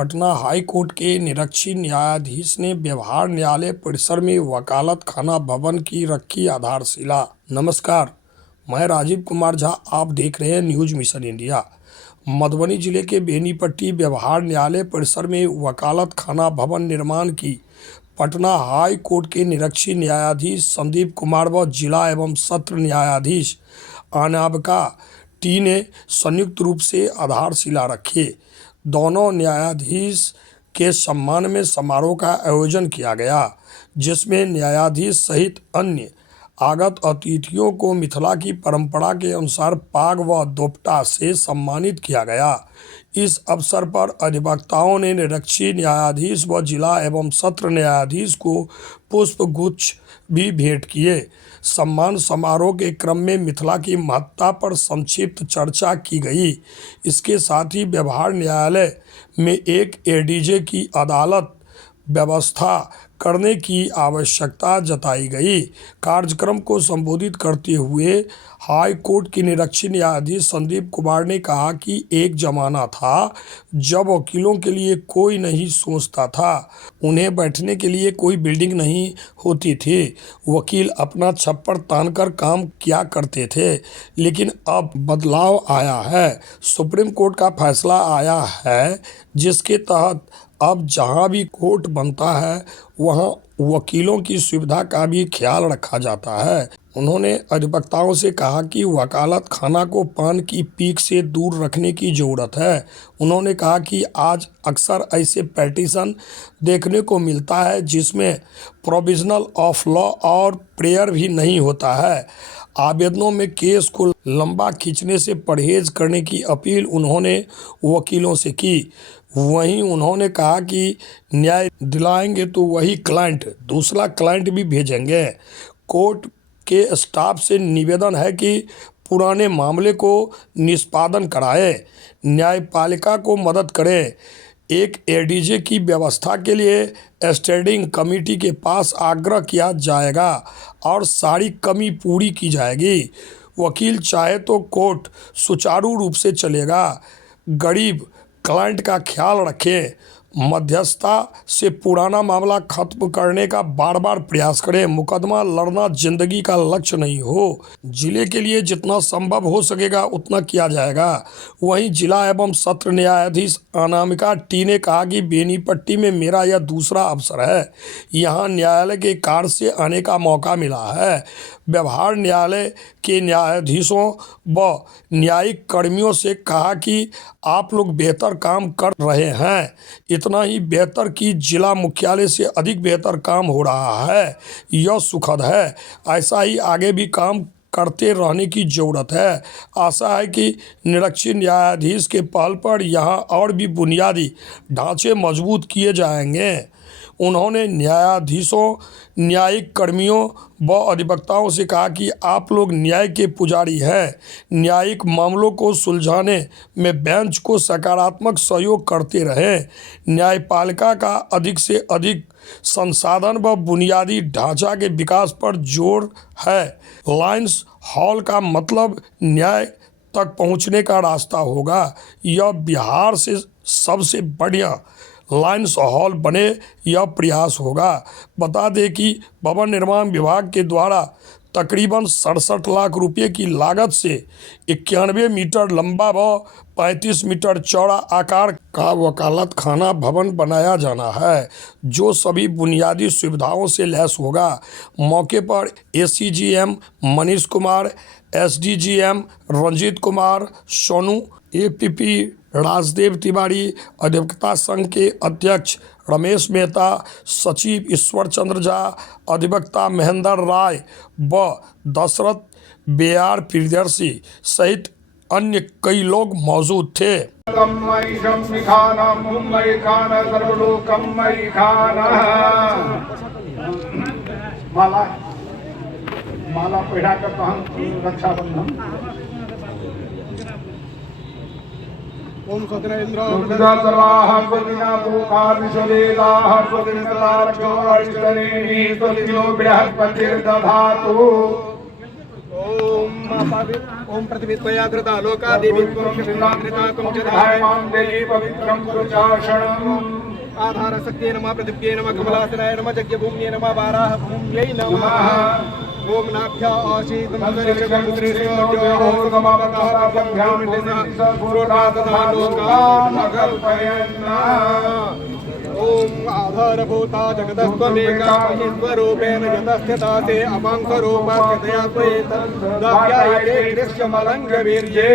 Patna high court के निरक्षी न्यायाधीश ने व्यवहार न्यायालय परिसर में वकालत खाना भवन की रखी आधारशिला। नमस्कार, मैं राजीव कुमार झा, आप देख रहे हैं न्यूज मिशन इंडिया। मधुबनी जिले के बेनीपट्टी व्यवहार न्यायालय परिसर में वकालत खाना भवन निर्माण की पटना हाई कोर्ट के निरक्षी न्यायाधीश संदीप कुमार व जिला एवं सत्र न्यायाधीश अनामिका टी ने संयुक्त रूप से आधारशिला रखी। दोनों न्यायाधीश के सम्मान में समारोह का आयोजन किया गया, जिसमें न्यायाधीश सहित अन्य आगत अतिथियों को मिथिला की परंपरा के अनुसार पाग व दोपटा से सम्मानित किया गया। इस अवसर पर अधिवक्ताओं ने निरक्षी न्यायाधीश व जिला एवं सत्र न्यायाधीश को पुष्प गुच्छ भी भेंट किए। सम्मान समारोह के क्रम में मिथिला की महत्ता पर संक्षिप्त चर्चा की गई। इसके साथ ही व्यवहार न्यायालय में एक एडीजे की अदालत व्यवस्था करने की आवश्यकता जताई गई। कार्यक्रम को संबोधित करते हुए हाई कोर्ट के निरक्षी न्यायाधीश संदीप कुमार ने कहा कि एक जमाना था जब वकीलों के लिए कोई नहीं सोचता था, उन्हें बैठने के लिए कोई बिल्डिंग नहीं होती थी। वकील अपना छप्पर तानकर काम किया करते थे, लेकिन अब बदलाव आया है। सुप्रीम कोर्ट का फैसला आया है, जिसके तहत अब जहां भी कोर्ट बनता है वहां वकीलों की सुविधा का भी ख्याल रखा जाता है। उन्होंने अधिवक्ताओं से कहा कि वकालत खाना को पान की पीक से दूर रखने की ज़रूरत है। उन्होंने कहा कि आज अक्सर ऐसे पेटिशन देखने को मिलता है जिसमें प्रोविजनल ऑफ लॉ और प्रेयर भी नहीं होता है। आवेदनों में केस को लंबा खींचने से परहेज करने की अपील उन्होंने वकीलों से की। वहीं उन्होंने कहा कि न्याय दिलाएंगे तो वही क्लाइंट दूसरा क्लाइंट भी भेजेंगे। कोर्ट के स्टाफ से निवेदन है कि पुराने मामले को निष्पादन कराएं, न्यायपालिका को मदद करें। एक एडीजे की व्यवस्था के लिए स्टैंडिंग कमेटी के पास आग्रह किया जाएगा और सारी कमी पूरी की जाएगी। वकील चाहे तो कोर्ट सुचारू रूप से चलेगा। गरीब क्लाइंट का ख्याल रखें। मध्यस्थता से पुराना मामला खत्म करने का बार बार प्रयास करें। मुकदमा लड़ना जिंदगी का लक्ष्य नहीं हो। जिले के लिए जितना संभव हो सकेगा उतना किया जाएगा। वहीं जिला एवं सत्र न्यायाधीश अनामिका टी ने कहा कि बेनीपट्टी में मेरा यह दूसरा अवसर है। यहाँ न्यायालय के कार्य से आने का मौका मिला है। व्यवहार न्यायालय के न्यायाधीशों व न्यायिक कर्मियों से कहा कि आप लोग बेहतर काम कर रहे हैं। इतना ही बेहतर कि जिला मुख्यालय से अधिक बेहतर काम हो रहा है। यह सुखद है। ऐसा ही आगे भी काम करते रहने की ज़रूरत है। आशा है कि निरक्षी न्यायाधीश के पहल पर यहाँ और भी बुनियादी ढांचे मजबूत किए जाएंगे। उन्होंने न्यायाधीशों, न्यायिक कर्मियों व अधिवक्ताओं से कहा कि आप लोग न्याय के पुजारी हैं। न्यायिक मामलों को सुलझाने में बेंच को सकारात्मक सहयोग करते रहें। न्यायपालिका का अधिक से अधिक संसाधन व बुनियादी ढांचा के विकास पर जोर है। लायंस हॉल का मतलब न्याय तक पहुंचने का रास्ता होगा। यह बिहार से सबसे बढ़िया लायंस हॉल बने, यह प्रयास होगा। बता दें कि भवन निर्माण विभाग के द्वारा तकरीबन 67 लाख रुपए की लागत से 91 मीटर लंबा व 35 मीटर चौड़ा आकार का वकालत खाना भवन बनाया जाना है, जो सभी बुनियादी सुविधाओं से लैस होगा। मौके पर ACGM Manish Kumar, SDGM Ranjit Kumar Sonu, APP Rajdev Tiwari, अधिवक्ता संघ के अध्यक्ष रमेश मेहता, सचिव ईश्वर चंद्र झा, अधिवक्ता महेंद्र राय व दशरथ बेयार प्रियदर्शी सहित अन्य कई लोग मौजूद थे। माला पहिरा कर रक्षाबंधन। ओम सदरेंद्र सर्वाः स्वदिना भूखार विश्ववेदाः स्वदिनतारक्षोर्षणेनि स्वदिनो बृहस्पतिर्दधातु। ओम ओम पृथ्वीत्वया कृता लोका देवीत्वं कृता तुम च देवी पवित्रं पुरुषाशणम् आधार शक्तिये नमः पृथिव्यै नमः कमलासनाय नमः यज्ञभूम्यै नमः वाराह भूम्यै नमः ओम नाभ्या आशीतं दरिशकं श्रीशोर्योः समवताराभ्यां पुरोटातथा लोकामकल्पयन्ना ओम आधारभूता जगतस्त्वमेका महेश्वरूपेण यतस्थितासे अपांसरूपस्थितया त्वयेतद्वाप्यायते दृश्यमलङ्गवीर्ये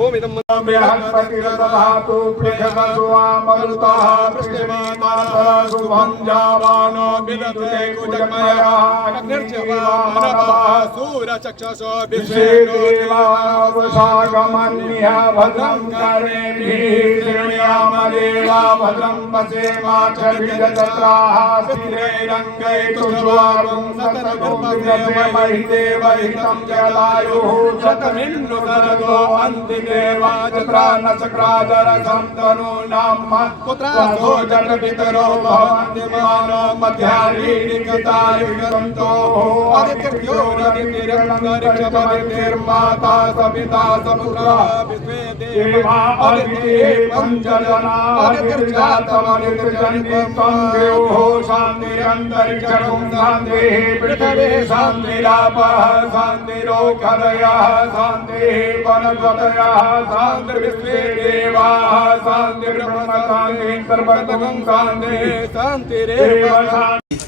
ओम इदं बृहस्पतिर्दधातु पृषभस्वामरुतः पृष्ठमातः शुभं जावानो विदधुते कुजमयः अग्निर्जवामनवः सूरचक्षुषो विश्वेदेवावसागमन्यः भद्रं कर्णेभिः शृणुयाम देवा भद्रं पश्येमाक्षभिजत्राः स्थिरैरङ्गैस्तुष्वागुं सततगुर्महिदेवहितं जलायुः शतमिन्नु सरदो अन्तिदेवाजत्रा नचक्रादरसं तनूनां पुत्रासो जटपितरो भवन्ति मानो मध्याह्नीनिकतायुगन्तोः आदित्यो रवितिरन्तरिक्षपतिर्माता सपिता सपुत्रः विश्वे देवा आदित्ये पञ्चजना आदित्यजातमनित्यजनितं देवो शान्तिरन्तरिक्षं शान्तिः पृथिवी शान्तिरापः शान्तिरोषधयः शान्तिः वनस्पतयः शान्तिर्विश्वे देवाः शान्तिर्ब्रह्मशान्तिः सर्वगं शान्तिः शान्तिरेव शान्तिः।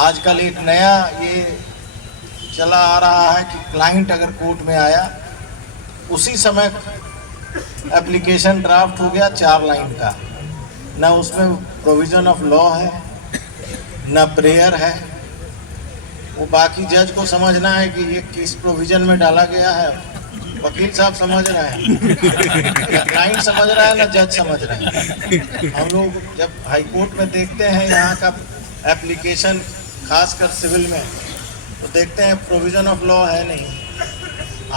आजकल एक नया ये चला आ रहा है कि क्लाइंट अगर कोर्ट में आया उसी समय एप्लीकेशन ड्राफ्ट हो गया 4 लाइन का, ना उसमें प्रोविजन ऑफ लॉ है ना प्रेयर है। वो बाकी जज को समझना है कि ये किस प्रोविजन में डाला गया है, वकील साहब समझ रहे हैं या क्लाइंट समझ रहा है ना जज समझ रहे हैं। हम लोग जब हाई कोर्ट में देखते हैं यहाँ का एप्लीकेशन खासकर सिविल में तो देखते हैं प्रोविजन ऑफ लॉ है नहीं।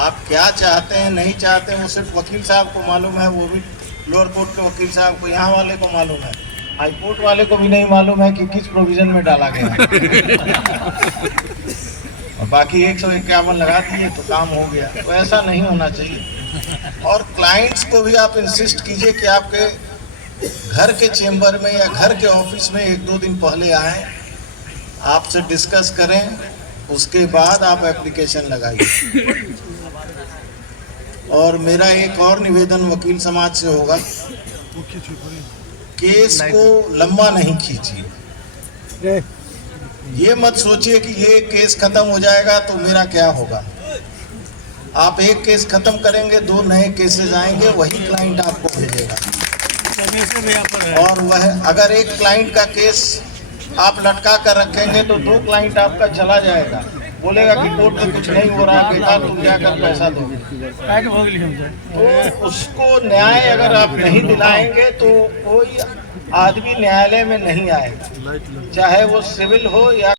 आप क्या चाहते हैं नहीं चाहते हैं वो सिर्फ वकील साहब को मालूम है, वो भी लोअर कोर्ट के वकील साहब को, यहाँ वाले को मालूम है, हाई कोर्ट वाले को भी नहीं मालूम है कि किस प्रोविजन में डाला गया है। और बाकी 151 लगा दिए तो काम हो गया, तो ऐसा नहीं होना चाहिए। और क्लाइंट्स को भी आप इंसिस्ट कीजिए कि आपके घर के चेंबर में या घर के ऑफिस में 1-2 दिन पहले आएँ, आपसे डिस्कस करें, उसके बाद आप एप्लीकेशन लगाइए। और मेरा एक और निवेदन वकील समाज से होगा, केस को लंबा नहीं खींचिए। ये मत सोचिए कि ये केस खत्म हो जाएगा तो मेरा क्या होगा। आप एक केस खत्म करेंगे 2 नए केसेस आएंगे, वही क्लाइंट आपको भेजेगा। और वह अगर एक क्लाइंट का केस आप लटका कर रखेंगे तो 2 क्लाइंट आपका चला जाएगा, बोलेगा कि कोर्ट में कुछ नहीं हो रहा है, बेकार तुम जाकर पैसा दो। तो उसको न्याय अगर आप नहीं दिलाएंगे तो कोई आदमी न्यायालय में नहीं आएगा, चाहे वो सिविल हो या